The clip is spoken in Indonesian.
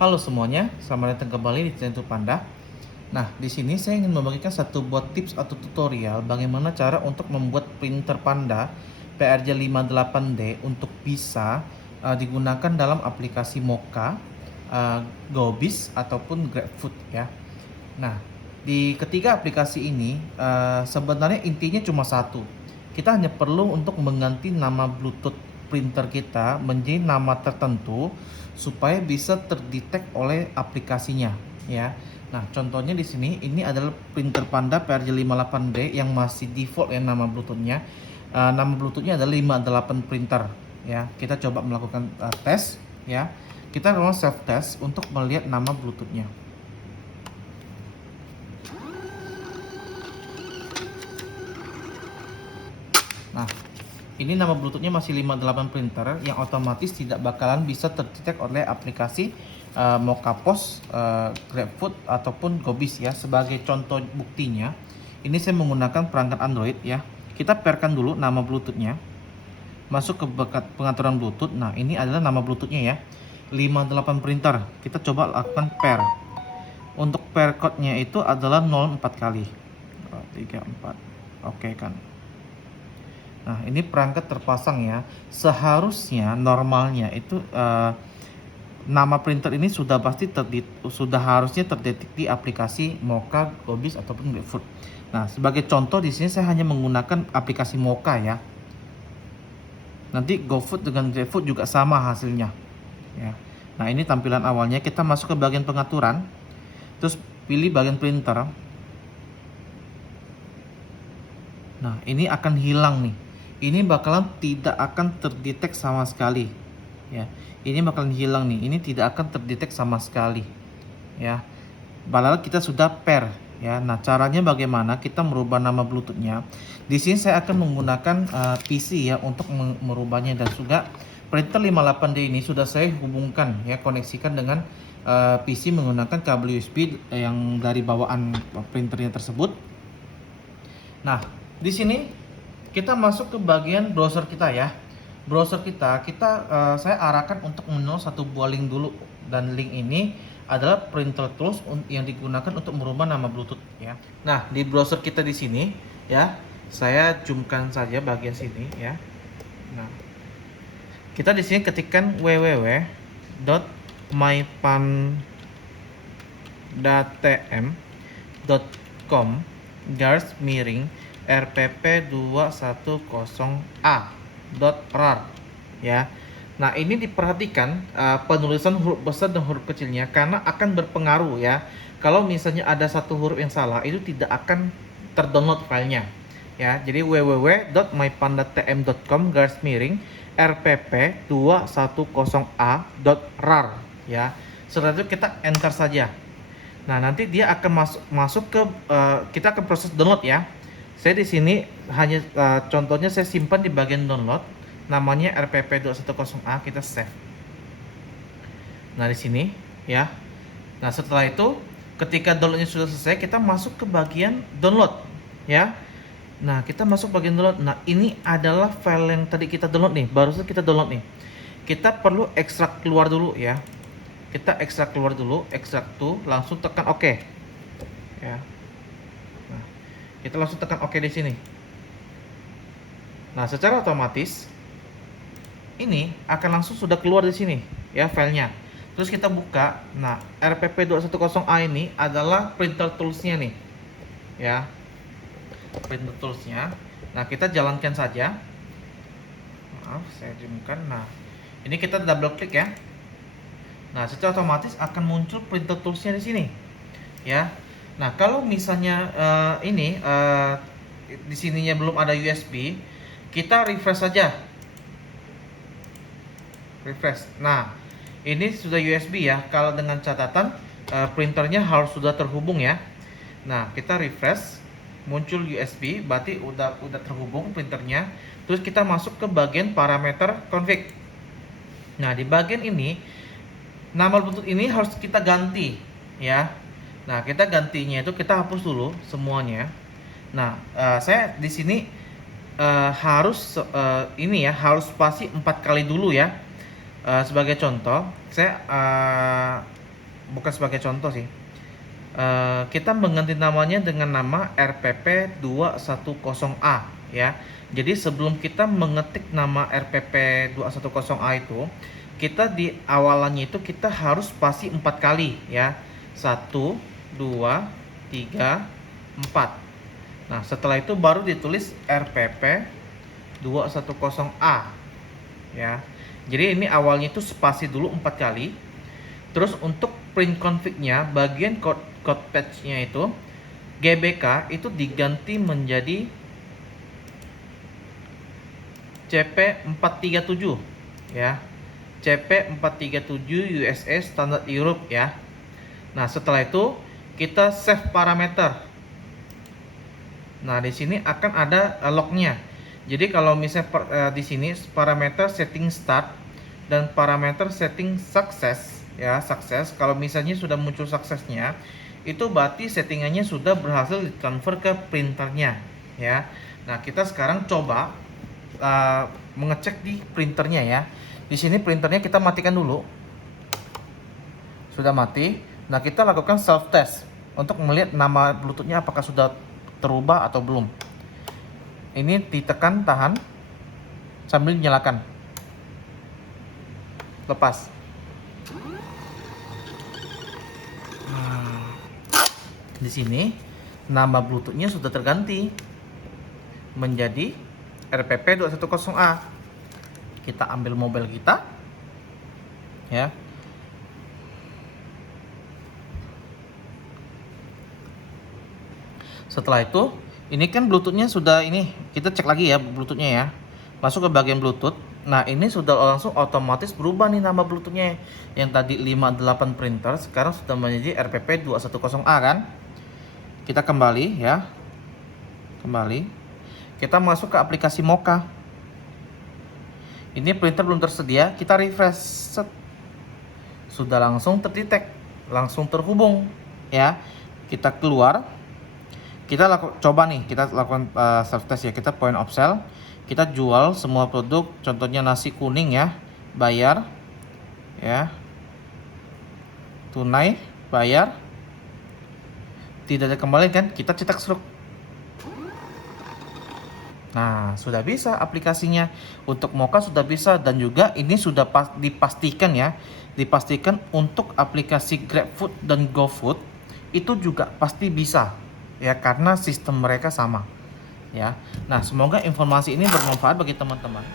Halo semuanya, selamat datang kembali di channel Panda. Nah, di sini saya ingin membagikan satu buat tips atau tutorial bagaimana cara untuk membuat printer Panda PRJ58D untuk bisa digunakan dalam aplikasi Mocha, Gobis ataupun GrabFood ya. Nah, di ketiga aplikasi ini sebenarnya intinya cuma satu. Kita hanya perlu untuk mengganti nama Bluetooth printer kita menjadi nama tertentu supaya bisa terdetek oleh aplikasinya ya. Nah, contohnya di sini ini adalah printer Panda PRJ58D yang masih default ya nama Bluetoothnya. Nama Bluetoothnya adalah 58 printer ya. Kita coba melakukan tes ya. Kita lakukan self test untuk melihat nama Bluetoothnya. Nah, ini nama Bluetoothnya masih 58 printer yang otomatis tidak bakalan bisa terdetek oleh aplikasi Mocha POS, GrabFood ataupun Gobis ya. Sebagai contoh buktinya, ini saya menggunakan perangkat Android ya. Kita pairkan dulu nama Bluetoothnya. Masuk ke pengaturan Bluetooth. Nah, ini adalah nama Bluetoothnya ya. 58 printer. Kita coba lakukan pair. Untuk pair code-nya itu adalah 04 kali. 34. Oke kan. Nah, ini perangkat terpasang ya. Seharusnya normalnya itu nama printer ini sudah pasti sudah harusnya terdetek di aplikasi Mocha, Gobis ataupun GrabFood. Nah, sebagai contoh di sini saya hanya menggunakan aplikasi Mocha ya. Nanti GoFood dengan GrabFood juga sama hasilnya ya. Nah, ini tampilan awalnya. Kita masuk ke bagian pengaturan. Terus pilih bagian printer. Nah, ini akan hilang nih. Ini bakalan tidak akan terdetek sama sekali ya. Ini bakalan hilang nih. Ini tidak akan terdetek sama sekali ya. Padahal kita sudah pair ya. Nah, caranya bagaimana kita merubah nama Bluetoothnya? Di sini saya akan menggunakan PC ya untuk merubahnya, dan juga printer 58D ini sudah saya hubungkan ya, koneksikan dengan PC menggunakan kabel USB yang dari bawaan printernya tersebut. Nah, di sini kita masuk ke bagian browser kita ya. Browser kita saya arahkan untuk mendownload satu buah link dulu, dan link ini adalah printer tools yang digunakan untuk merubah nama Bluetooth ya. Nah, di browser kita di sini ya, saya zoomkan saja bagian sini ya. Nah, kita di sini ketikkan www.mypandatm.com rpp210a.rar ya. Nah, ini diperhatikan penulisan huruf besar dan huruf kecilnya karena akan berpengaruh ya. Kalau misalnya ada satu huruf yang salah, itu tidak akan terdownload filenya ya. Jadi www.mypandatm.com rpp210a.rar ya. Setelah itu kita enter saja. Nah, nanti dia akan masuk ke kita akan proses download ya. Saya di sini hanya contohnya saya simpan di bagian download, namanya rpp210a, kita save. Nah, di sini ya. Nah, setelah itu ketika downloadnya sudah selesai, kita masuk ke bagian download ya. Nah, kita masuk bagian download. Nah, ini adalah file yang tadi kita download nih, baru saja kita download nih. Kita perlu ekstrak keluar dulu ya. Kita ekstrak keluar dulu, ekstrak to, langsung tekan OK ya. Nah, kita langsung tekan OK di sini. Nah, secara otomatis ini akan langsung sudah keluar di sini ya filenya. Terus kita buka. Nah, rpp210a ini adalah printer toolsnya nih ya, printer toolsnya. Nah, kita jalankan saja. Maaf, saya zoomkan. Nah, ini kita double klik ya. Nah, secara otomatis akan muncul printer toolsnya di sini ya. Nah, kalau misalnya di sininya belum ada USB, kita refresh saja. Refresh. Nah, ini sudah USB ya. Kalau dengan catatan printernya harus sudah terhubung ya. Nah, kita refresh, muncul USB, berarti udah terhubung printernya. Terus kita masuk ke bagian parameter config. Nah, di bagian ini nama Bluetooth ini harus kita ganti ya. Nah, kita gantinya itu kita hapus dulu semuanya. Nah, saya di sini harus spasi 4 kali dulu ya. Sebagai contoh, saya bukan sebagai contoh sih. Kita mengganti namanya dengan nama RPP210A ya. Jadi sebelum kita mengetik nama RPP210A itu, kita di awalannya itu kita harus spasi 4 kali ya. 1, 2, 3, 4. Nah, setelah itu baru ditulis RPP210A ya. Jadi ini awalnya itu spasi dulu 4 kali. Terus untuk print config-nya, bagian code patch-nya itu GBK itu diganti menjadi CP437 ya. CP437 USA Standard Europe ya. Nah, setelah itu kita save parameter. Nah, di sini akan ada lognya. Jadi kalau misalnya di sini parameter setting start dan parameter setting success ya, sukses. Kalau misalnya sudah muncul suksesnya, itu berarti settingannya sudah berhasil ditransfer ke printernya ya. Nah, kita sekarang coba mengecek di printernya ya. Di sini printernya kita matikan dulu. Sudah mati. Nah, kita lakukan self test untuk melihat nama Bluetooth-nya apakah sudah terubah atau belum. Ini ditekan, tahan sambil nyalakan. Lepas. Di sini nama Bluetooth-nya sudah terganti menjadi RPP210A. Kita ambil mobile kita ya. Setelah itu, ini kan Bluetooth-nya sudah ini, kita cek lagi ya Bluetooth-nya ya. Masuk ke bagian Bluetooth. Nah, ini sudah langsung otomatis berubah nih nama Bluetooth-nya. Yang tadi 58 printer sekarang sudah menjadi RPP210A kan? Kita kembali ya. Kembali. Kita masuk ke aplikasi Mocha. Ini printer belum tersedia, kita refresh. Set. Sudah langsung terdetek, langsung terhubung ya. Kita keluar. Kita coba nih, kita lakukan self test ya. Kita point of sale, kita jual semua produk, contohnya nasi kuning ya, bayar ya, tunai bayar, tidak ada kembali kan, kita cetak struk. Nah, sudah bisa aplikasinya. Untuk Mocha sudah bisa, dan juga ini sudah dipastikan ya, dipastikan untuk aplikasi GrabFood dan GoFood itu juga pasti bisa ya, karena sistem mereka sama ya. Nah, semoga informasi ini bermanfaat bagi teman-teman.